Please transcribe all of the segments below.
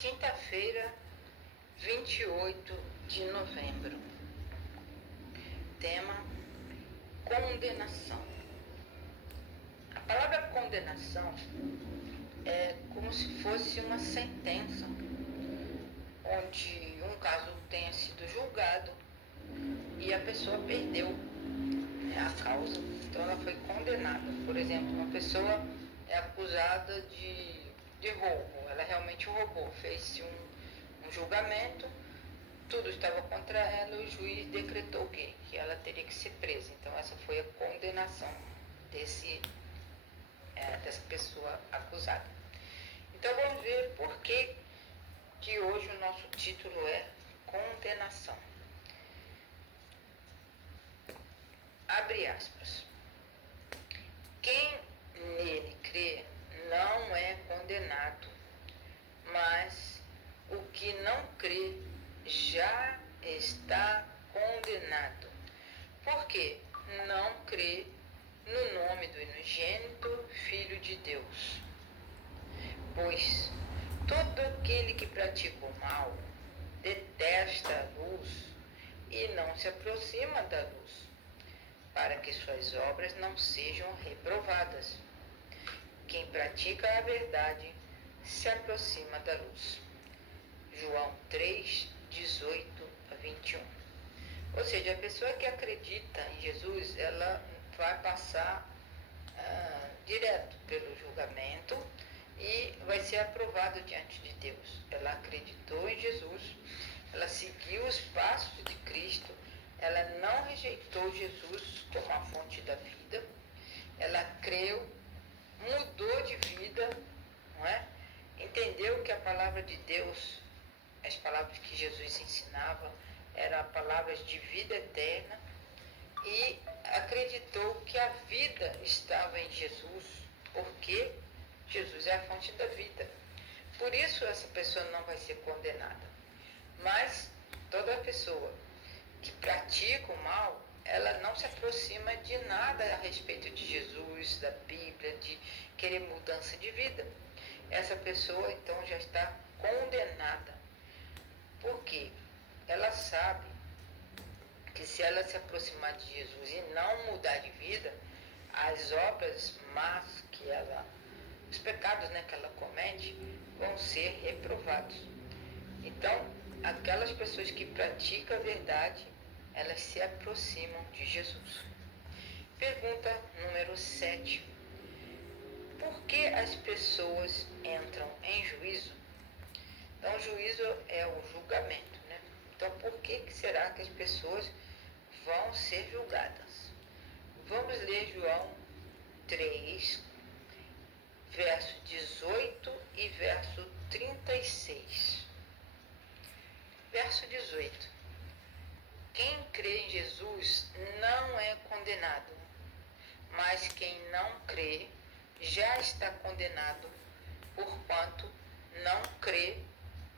Quinta-feira, 28 de novembro. Tema: condenação. A palavra condenação é como se fosse uma sentença, onde um caso tenha sido julgado e a pessoa perdeu, a causa, então ela foi condenada. Por exemplo, uma pessoa é acusada de roubo, ela realmente roubou, fez-se um julgamento, tudo estava contra ela, o juiz decretou que ela teria que ser presa. Então essa foi a condenação dessa pessoa acusada. Então vamos ver por que hoje o nosso título é condenação. Abre aspas. Quem nele crê não é condenado, mas o que não crê já está condenado, porque não crê no nome do unigênito Filho de Deus. Pois todo aquele que pratica o mal detesta a luz e não se aproxima da luz, para que suas obras não sejam reprovadas. Quem pratica a verdade se aproxima da luz. João 3, 18 a 21. Ou seja, a pessoa que acredita em Jesus, ela vai passar direto pelo julgamento e vai ser aprovada diante de Deus. Ela acreditou em Jesus, ela seguiu os passos de Cristo, ela não rejeitou Jesus como a fonte da vida, ela creu, mudou de vida, não é? Entendeu que a palavra de Deus, as palavras que Jesus ensinava, eram palavras de vida eterna, e acreditou que a vida estava em Jesus, porque Jesus é a fonte da vida. Por isso essa pessoa não vai ser condenada. Mas toda pessoa que pratica o mal, ela não se aproxima de nada a respeito de Jesus, da Bíblia, de querer mudança de vida. Essa pessoa então já está condenada. Por quê? Ela sabe que se ela se aproximar de Jesus e não mudar de vida, as obras más que ela, os pecados que ela comete, vão ser reprovados. Então, aquelas pessoas que praticam a verdade, elas se aproximam de Jesus. Pergunta número 7. Por que as pessoas entram em juízo? Então, o juízo é o julgamento, Então, por que será que as pessoas vão ser julgadas? Vamos ler João 3, verso 18 e verso 36. Verso 18. Quem crê em Jesus não é condenado, mas quem não crê já está condenado, porquanto não crê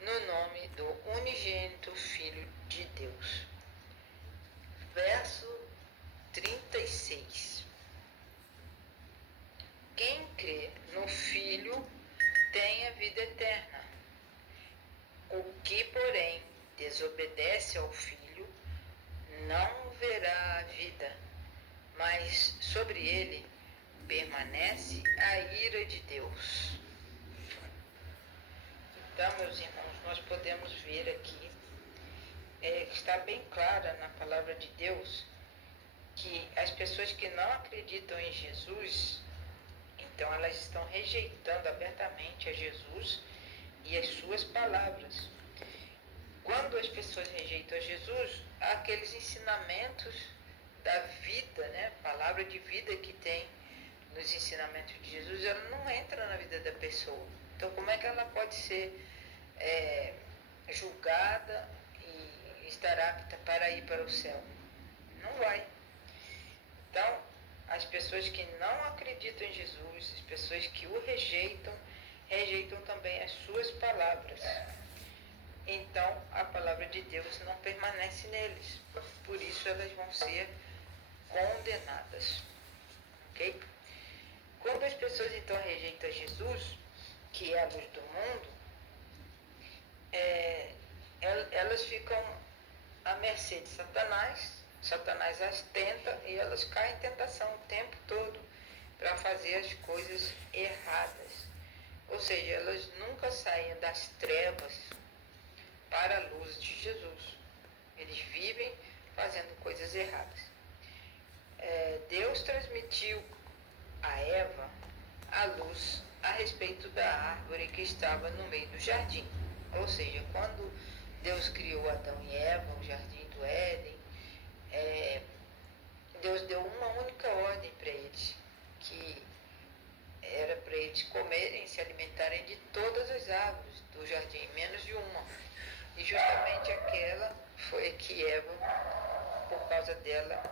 no nome do unigênito Filho de Deus. Verso 36. Quem crê no Filho tem a vida eterna. O que, porém, desobedece ao Filho não verá a vida, mas sobre ele permanece a ira de Deus. Então, meus irmãos, nós podemos ver aqui, está bem clara na palavra de Deus, que as pessoas que não acreditam em Jesus, então elas estão rejeitando abertamente a Jesus e as suas palavras. Quando as pessoas rejeitam a Jesus, aqueles ensinamentos da vida, palavra de vida que tem nos ensinamentos de Jesus, ela não entra na vida da pessoa. Então, como é que ela pode ser julgada e estará apta para ir para o céu? Não vai. Então, as pessoas que não acreditam em Jesus, as pessoas que o rejeitam, rejeitam também as suas palavras. Então, a palavra de Deus não permanece neles. Por isso, elas vão ser condenadas. Ok? Quando as pessoas então rejeitam Jesus, que é a luz do mundo, elas ficam à mercê de Satanás. Satanás as tenta e elas caem em tentação o tempo todo para fazer as coisas erradas. Ou seja, elas nunca saem das trevas para a luz de Jesus. Eles vivem fazendo coisas erradas. Deus transmitiu a Eva a luz a respeito da árvore que estava no meio do jardim. Ou seja, quando Deus criou Adão e Eva, o jardim do Éden, Deus deu uma única ordem para eles, que era para eles comerem, se alimentarem de todas as árvores do jardim, menos de uma. E justamente aquela foi que Eva, por causa dela,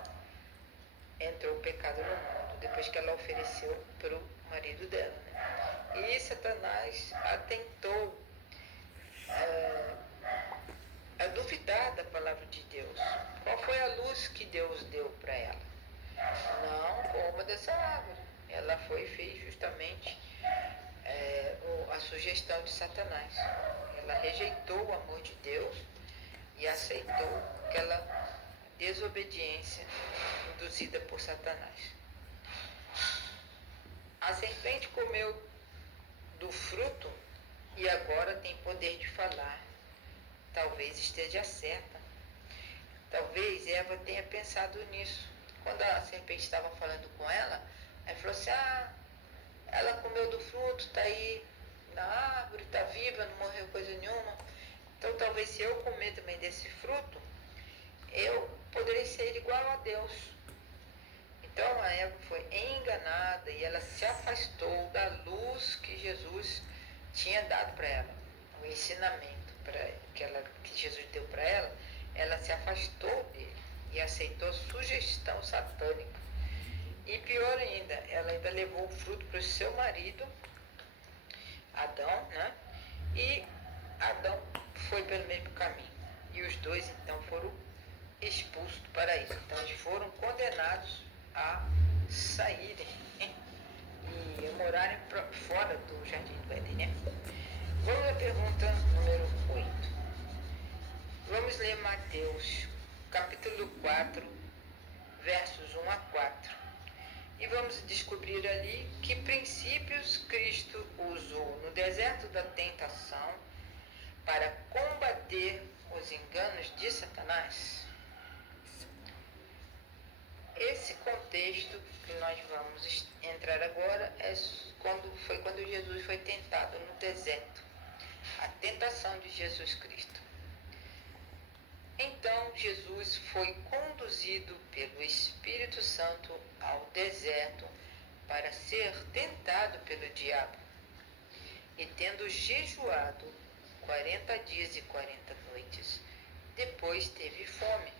entrou o pecado no mundo, depois que ela ofereceu para o marido dela. Né? E Satanás a tentou a duvidar da palavra de Deus. Qual foi a luz que Deus deu para ela? Não coma dessa árvore. Ela foi e fez justamente a sugestão de Satanás. Ela rejeitou o amor de Deus e aceitou aquela desobediência induzida por Satanás. A serpente comeu do fruto e agora tem poder de falar. Talvez esteja certa. Talvez Eva tenha pensado nisso. Quando a serpente estava falando com ela, ela falou assim, ela comeu do fruto, está aí na árvore, está viva, não morreu coisa nenhuma. Então talvez se eu comer também desse fruto, eu poderei ser igual a Deus. Então a Eva foi enganada e ela se afastou da luz que Jesus tinha dado para ela. O ensinamento que Jesus deu para ela, ela se afastou dele e aceitou a sugestão satânica. E pior ainda, ela ainda levou o fruto para o seu marido, Adão, né? E Adão foi pelo mesmo caminho. E os dois então foram expulsos do paraíso. Então eles foram condenados a saírem e morarem fora do Jardim do Éden, né? Vamos à pergunta número 8. Vamos ler Mateus, capítulo 4, versos 1 a 4. E vamos descobrir ali que princípios Cristo usou no deserto da tentação para combater os enganos de Satanás. Esse contexto que nós vamos entrar agora foi quando Jesus foi tentado no deserto. A tentação de Jesus Cristo. Então Jesus foi conduzido pelo Espírito Santo ao deserto para ser tentado pelo diabo. E tendo jejuado 40 dias e 40 noites, depois teve fome.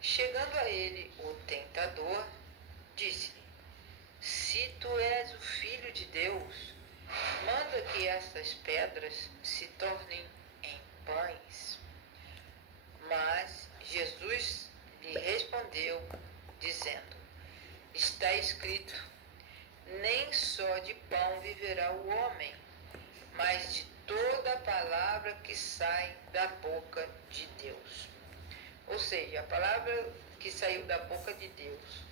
Chegando a ele o tentador, disse-lhe, se tu és o Filho de Deus, manda que estas pedras se tornem em pães. Mas Jesus lhe respondeu, dizendo, está escrito, nem só de pão viverá o homem, mas de toda a palavra que sai da boca de Deus. Ou seja, a palavra que saiu da boca de Deus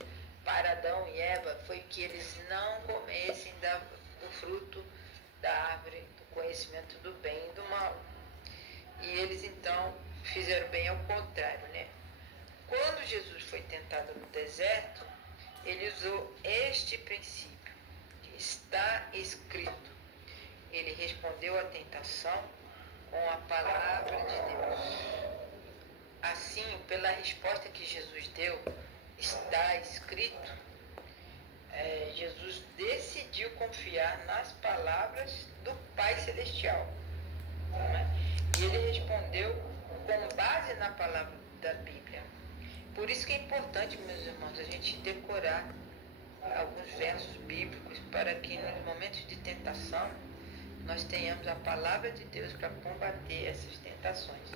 para Adão e Eva foi que eles não comessem do fruto da árvore do conhecimento do bem e do mal. E eles então fizeram bem ao contrário, né? Quando Jesus foi tentado no deserto, ele usou este princípio, que está escrito. Ele respondeu à tentação com a palavra de Deus. Assim, pela resposta que Jesus deu, está escrito, Jesus decidiu confiar nas palavras do Pai Celestial. Né? E ele respondeu com base na palavra da Bíblia. Por isso que é importante, meus irmãos, a gente decorar alguns versos bíblicos para que nos momentos de tentação nós tenhamos a palavra de Deus para combater essas tentações.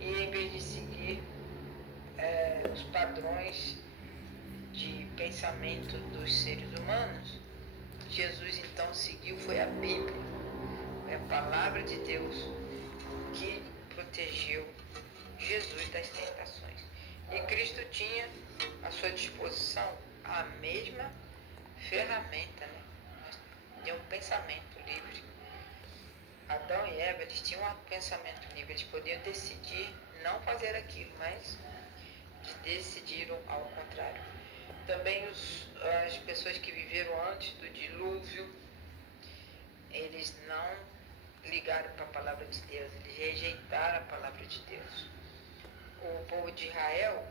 E em vez de seguir os padrões de pensamento dos seres humanos, Jesus então seguiu, foi a Bíblia, foi a palavra de Deus que protegeu Jesus das tentações. E Cristo tinha à sua disposição a mesma ferramenta, né? De um pensamento livre. Adão e Eva, eles tinham um pensamento livre, eles podiam decidir não fazer aquilo, mas decidiram ao contrário. Também as pessoas que viveram antes do dilúvio, eles não ligaram para a palavra de Deus, eles rejeitaram a palavra de Deus. O povo de Israel,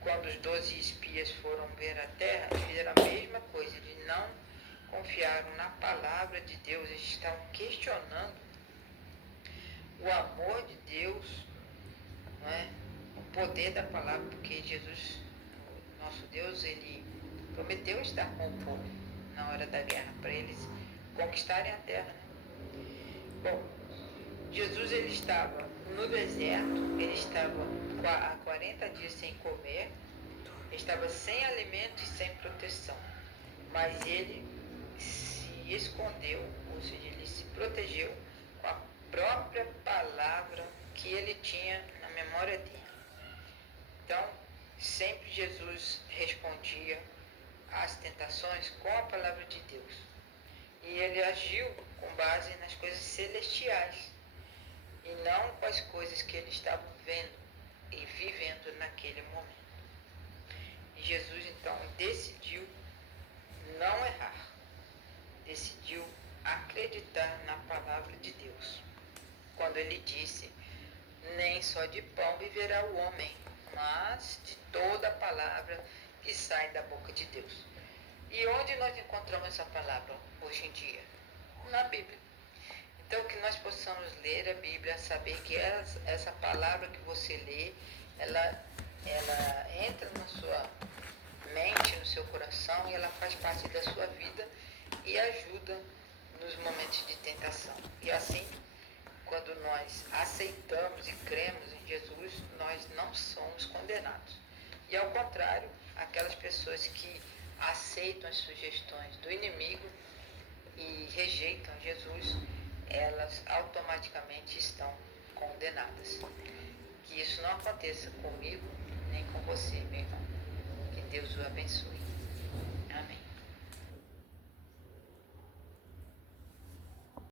quando os 12 espias foram ver a terra, eles fizeram a mesma coisa, eles não confiaram na palavra de Deus, eles estavam questionando o amor de Deus, não é? O poder da palavra, porque Jesus, nosso Deus, ele prometeu estar com o povo na hora da guerra, para eles conquistarem a terra, né? Bom, Jesus, ele estava no deserto, ele estava há 40 dias sem comer, estava sem alimento e sem proteção, mas ele se escondeu, ou seja, ele se protegeu com a própria palavra que ele tinha na memória dele. Então, sempre Jesus respondia às tentações com a palavra de Deus. E ele agiu com base nas coisas celestiais e não com as coisas que ele estava vendo e vivendo naquele momento. E Jesus, então, decidiu não errar, decidiu acreditar na palavra de Deus, quando ele disse: nem só de pão viverá o homem, mas de toda a palavra que sai da boca de Deus. E onde nós encontramos essa palavra hoje em dia? Na Bíblia. Então, que nós possamos ler a Bíblia, saber que essa palavra que você lê, ela entra na sua mente, no seu coração, e ela faz parte da sua vida e ajuda nos momentos de tentação. E assim, quando nós aceitamos e cremos em Jesus, nós não somos condenados. E ao contrário, aquelas pessoas que aceitam as sugestões do inimigo e rejeitam Jesus, elas automaticamente estão condenadas. Que isso não aconteça comigo nem com você, meu irmão. Que Deus o abençoe.